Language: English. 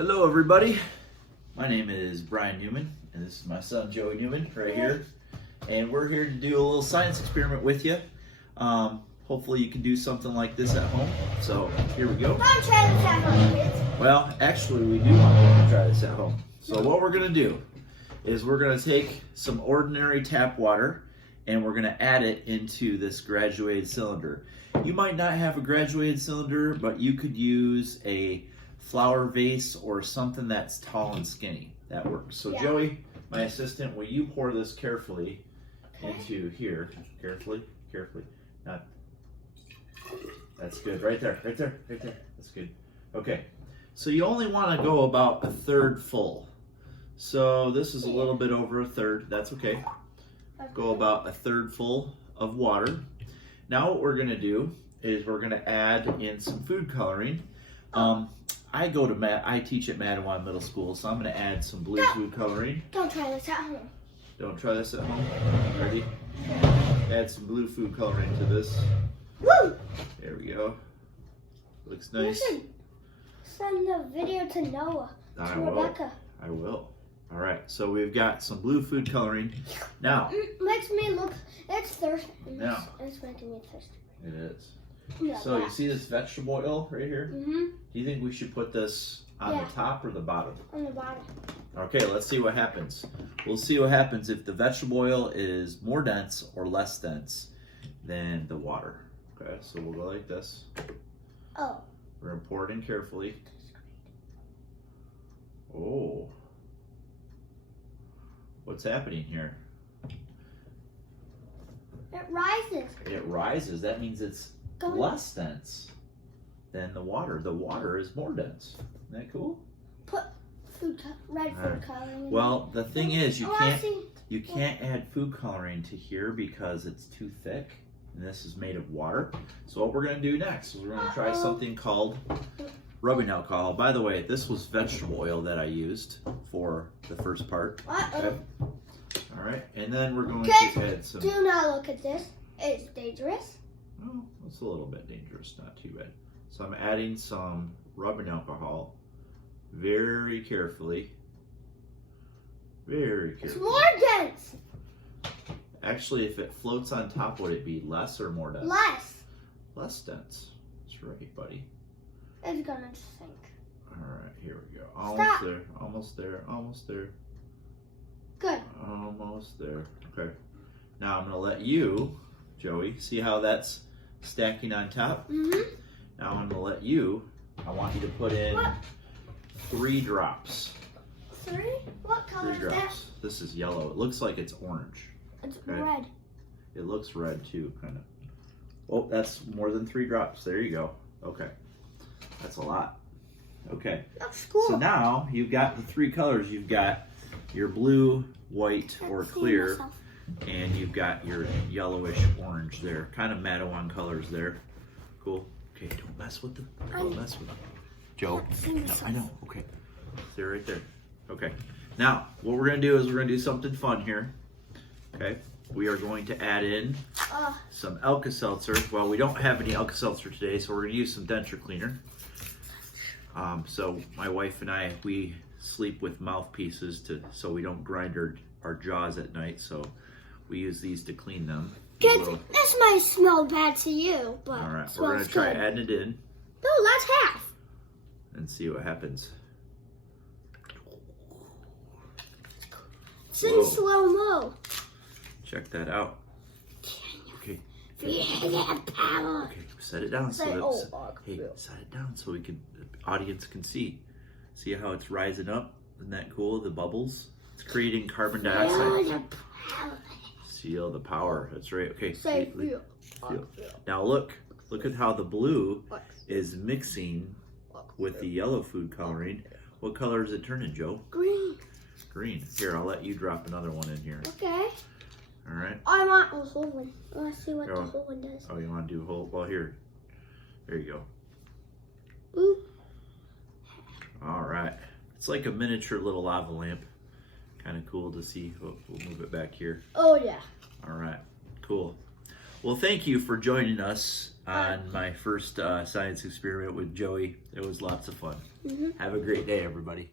Hello everybody, my name is Brian Newman and this is my son Joey Newman right here, and we're here to do a little science experiment with you. Hopefully you can do something like this at home, so here we go. Don't try this at home, kids. Well, actually we do want to try this at home. So what we're going to do is we're going to take some ordinary tap water and we're going to add it into this graduated cylinder. You might not have a graduated cylinder, but you could use a flower vase or something that's tall and skinny. That works. So Yeah. Joey, my assistant, will you pour this carefully into here? Carefully. Not. That's good. Right there. That's good. Okay. So you only want to go about a third full. So this is a little bit over a third. That's okay. Go about a third full of water. Now what we're going to do is we're going to add in some food coloring. I teach at Menace Middle School, so I'm going to add some blue food coloring. Don't try this at home. Don't try this at home. Ready? Add some blue food coloring to this. Woo! There we go. Looks nice. You should send the video to Noah, to Rebecca. I will. All right, so we've got some blue food coloring. Now. Makes me look, it's thirsty. Now. It's making me thirsty. It is. Yeah, So you see this vegetable oil right here? Mm-hmm. Do you think we should put this on the top or the bottom? On the bottom. Okay, let's see what happens. We'll see what happens if the vegetable oil is more dense or less dense than the water. Okay, so we'll go like this. Oh. We're going to pour it in carefully. Oh. What's happening here? It rises. It rises. That means it's less dense than the water. The water is more dense. Isn't that cool? Put red food coloring in. Well, the thing is, you can't add food coloring to here because it's too thick, and this is made of water. So what we're going to do next is we're going to try something called rubbing alcohol. By the way, this was vegetable oil that I used for the first part. Okay. All right, and then we're going to add some. Do not look at this. It's dangerous. Oh, it's a little bit dangerous, not too bad. So I'm adding some rubbing alcohol very carefully. Very carefully. It's more dense. Actually, if it floats on top, would it be less or more dense? Less. Less dense. That's right, buddy. It's gonna sink. All right, here we go. Almost there. Almost there. Almost there. Good. Almost there. Okay. Now I'm going to let you, Joey, see how that's stacking on top? Mm-hmm. Now I'm going to let you, I want you to put in 3 drops. 3? What color 3 is that? drops. This is yellow. It looks like it's orange. It's red. It looks red too, kind of. Oh, that's more than 3 drops. There you go. Okay. That's a lot. Okay. That's cool. So now you've got the 3 colors. You've got your blue, white, or clear, and you've got your yellowish orange there. Kind of Menace colors there. Cool. Okay, don't mess with them. Don't mess with them. Joe. No, I know. Okay. They're right there. Okay. Now, what we're going to do is we're going to do something fun here. Okay. We are going to add in some alka-seltzer. Well, we don't have any alka-seltzer today, so we're going to use some denture cleaner. So my wife and I, we sleep with mouthpieces so we don't grind our jaws at night, so we use these to clean them. Kids, this might smell bad to you, but all right, we're going to try adding it in. No, that's half. And see what happens. It's in slow-mo. Check that out. Okay. Power. Okay, set it down set it down so the audience can see. See how it's rising up? Isn't that cool? The bubbles. It's creating carbon dioxide. Feel the power. That's right. Okay. Feel. Now look at how the blue is mixing with the yellow food coloring. What color is it turning, Joe? Green. Green. Here, I'll let you drop another one in here. Okay. All right. I want a whole one. I want to see what the whole one does. Oh, you want to do a whole? Well, here. There you go. Ooh. All right. It's like a miniature little lava lamp. Kind of cool to see. We'll move it back here. Oh, yeah. All right. Cool. Well, thank you for joining us on my first science experiment with Joey. It was lots of fun. Have a great day, everybody.